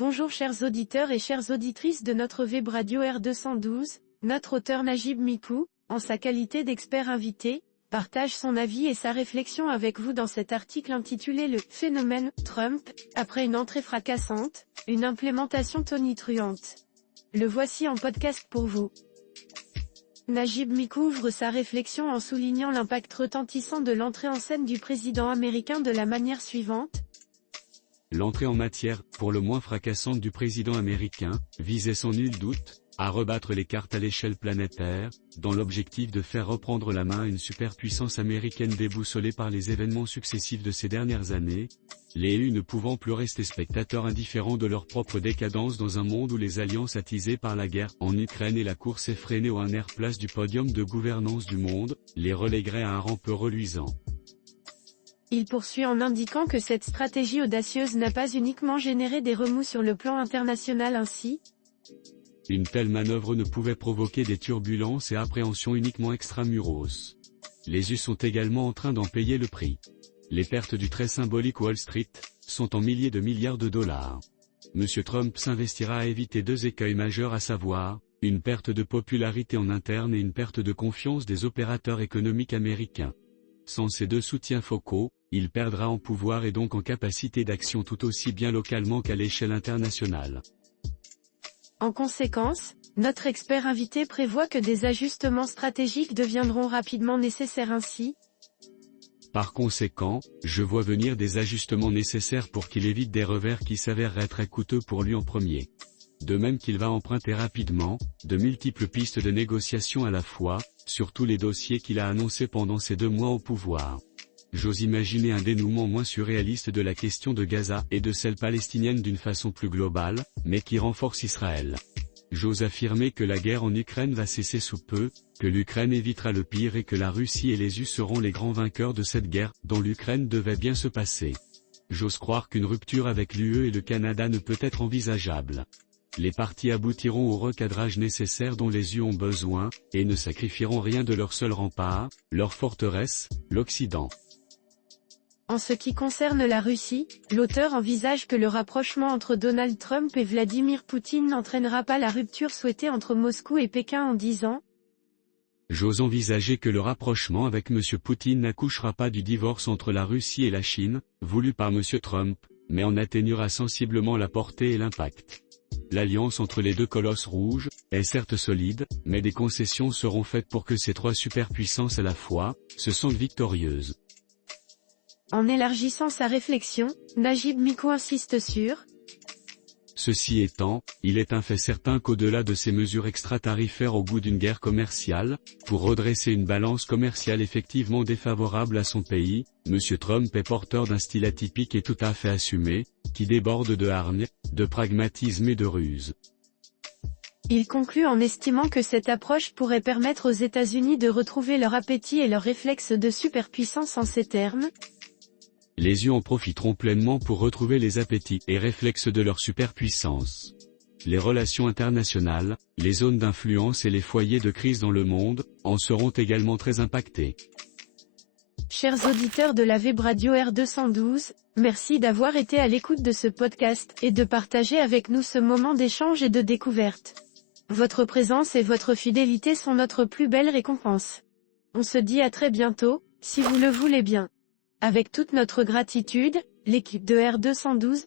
Bonjour chers auditeurs et chères auditrices de notre web radio R212, notre auteur Najib Mikou, en sa qualité d'expert invité, partage son avis et sa réflexion avec vous dans cet article intitulé Le phénomène Trump, après une entrée fracassante, une implémentation tonitruante. Le voici en podcast pour vous. Najib Mikou ouvre sa réflexion en soulignant l'impact retentissant de l'entrée en scène du président américain de la manière suivante. L'entrée en matière, pour le moins fracassante du président américain, visait sans nul doute, à rebattre les cartes à l'échelle planétaire, dans l'objectif de faire reprendre la main à une superpuissance américaine déboussolée par les événements successifs de ces dernières années, les élus ne pouvant plus rester spectateurs indifférents de leur propre décadence dans un monde où les alliances attisées par la guerre en Ukraine et la course effrénée au air place du podium de gouvernance du monde, les relégueraient à un rang peu reluisant. Il poursuit en indiquant que cette stratégie audacieuse n'a pas uniquement généré des remous sur le plan international ainsi. Une telle manœuvre ne pouvait provoquer des turbulences et appréhensions uniquement extramuros. Les US sont également en train d'en payer le prix. Les pertes du très symbolique Wall Street sont en milliers de milliards de dollars. M. Trump s'investira à éviter deux écueils majeurs, à savoir, une perte de popularité en interne et une perte de confiance des opérateurs économiques américains. Sans ces deux soutiens focaux, il perdra en pouvoir et donc en capacité d'action tout aussi bien localement qu'à l'échelle internationale. En conséquence, notre expert invité prévoit que des ajustements stratégiques deviendront rapidement nécessaires ainsi. Par conséquent, je vois venir des ajustements nécessaires pour qu'il évite des revers qui s'avéreraient très coûteux pour lui en premier. De même qu'il va emprunter rapidement, de multiples pistes de négociation à la fois, sur tous les dossiers qu'il a annoncés pendant ces 2 mois au pouvoir. J'ose imaginer un dénouement moins surréaliste de la question de Gaza et de celle palestinienne d'une façon plus globale, mais qui renforce Israël. J'ose affirmer que la guerre en Ukraine va cesser sous peu, que l'Ukraine évitera le pire et que la Russie et les US seront les grands vainqueurs de cette guerre, dont l'Ukraine devait bien se passer. J'ose croire qu'une rupture avec l'UE et le Canada ne peut être envisageable. Les partis aboutiront au recadrage nécessaire dont les US ont besoin, et ne sacrifieront rien de leur seul rempart, leur forteresse, l'Occident. En ce qui concerne la Russie, l'auteur envisage que le rapprochement entre Donald Trump et Vladimir Poutine n'entraînera pas la rupture souhaitée entre Moscou et Pékin en 10 ans. J'ose envisager que le rapprochement avec M. Poutine n'accouchera pas du divorce entre la Russie et la Chine, voulu par M. Trump, mais en atténuera sensiblement la portée et l'impact. L'alliance entre les deux colosses rouges est certes solide, mais des concessions seront faites pour que ces 3 superpuissances à la fois se sentent victorieuses. En élargissant sa réflexion, Najib Mikou insiste sur. Ceci étant, il est un fait certain qu'au-delà de ces mesures extra-tarifaires au goût d'une guerre commerciale, pour redresser une balance commerciale effectivement défavorable à son pays, M. Trump est porteur d'un style atypique et tout à fait assumé, qui déborde de hargne, de pragmatisme et de ruse. Il conclut en estimant que cette approche pourrait permettre aux États-Unis de retrouver leur appétit et leur réflexe de superpuissance en ces termes. Les US en profiteront pleinement pour retrouver les appétits et réflexes de leur superpuissance. Les relations internationales, les zones d'influence et les foyers de crise dans le monde, en seront également très impactés. Chers auditeurs de la web radio R212, merci d'avoir été à l'écoute de ce podcast et de partager avec nous ce moment d'échange et de découverte. Votre présence et votre fidélité sont notre plus belle récompense. On se dit à très bientôt, si vous le voulez bien. Avec toute notre gratitude, l'équipe de R212,